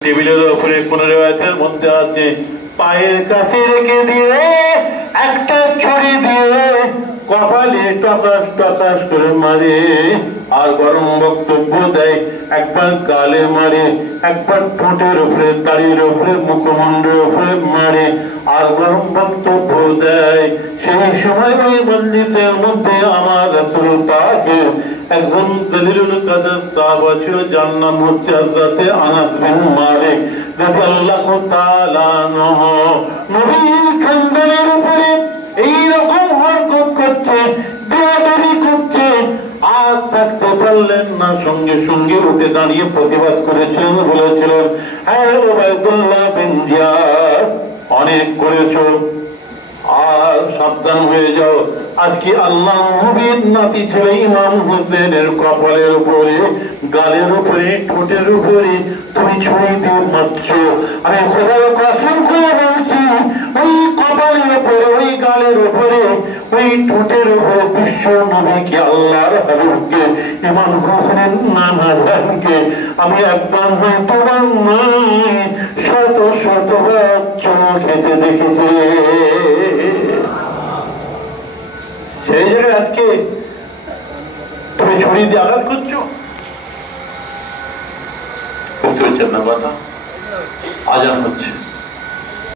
টেবিলের উপরে কোন রিওয়ায়াতের মধ্যে আছে পায়ের কাছে রেখে দিয়ে একটা ছুরি দিয়ে কপালে টকাস টকাস করে মারে আর গরম বক্তব্য দেয়। একবার গালে মারে, একবার ঠোঁটের উপরে, দাড়ির উপরে, মুখমণ্ডলের উপরে মারে আর গরম বক্তব্য দেয়। সেই সময় ওই মজলিসের মধ্যে আমার রাসূল পাকের একজন দলিলুল কাদের সাহাবা ছিল, যার নাম হচ্ছে হযরত আনাস বিন মালিক রাদিয়াল্লাহু তাআলা আনহু। নবীর খানদানের উপরে এইরকম হরকত করছে, বেয়াদবি করছে, আর থাকতে পারলেন না, সঙ্গে সঙ্গে উঠে দাঁড়িয়ে প্রতিবাদ করেছিলেন, বলেছিলেন, হ্যাঁ উবাইদুল্লাহ বিন জিয়াদ, অনেক করেছো, আর সাবধান হয়ে যাও। আজকে আল্লাহ নবীর নাতি ছেলে ইমাম হোসেনের কপালের উপরে, গালের উপরে, ঠোঁটের উপরে তুমি ছুরি দিয়ে মারছ। আমি খোদার কসম করে বলছি, ওই কপালের উপরে, ওই গালের উপরে, ওই ঠোঁটের উপরে বিশ্ব নবীকে, আল্লাহর হাবিবকে, ইমাম হোসেনের নানা ভাইকে আমি একবার নয়, দুবার নয়, শত শতবার চুমো খেতে দেখেছি। সেই জায়গায় আজকে তুমি ছুরি দিয়ে আঘাত করছো। বুঝতে পারছেন না কথা? আজান হচ্ছে।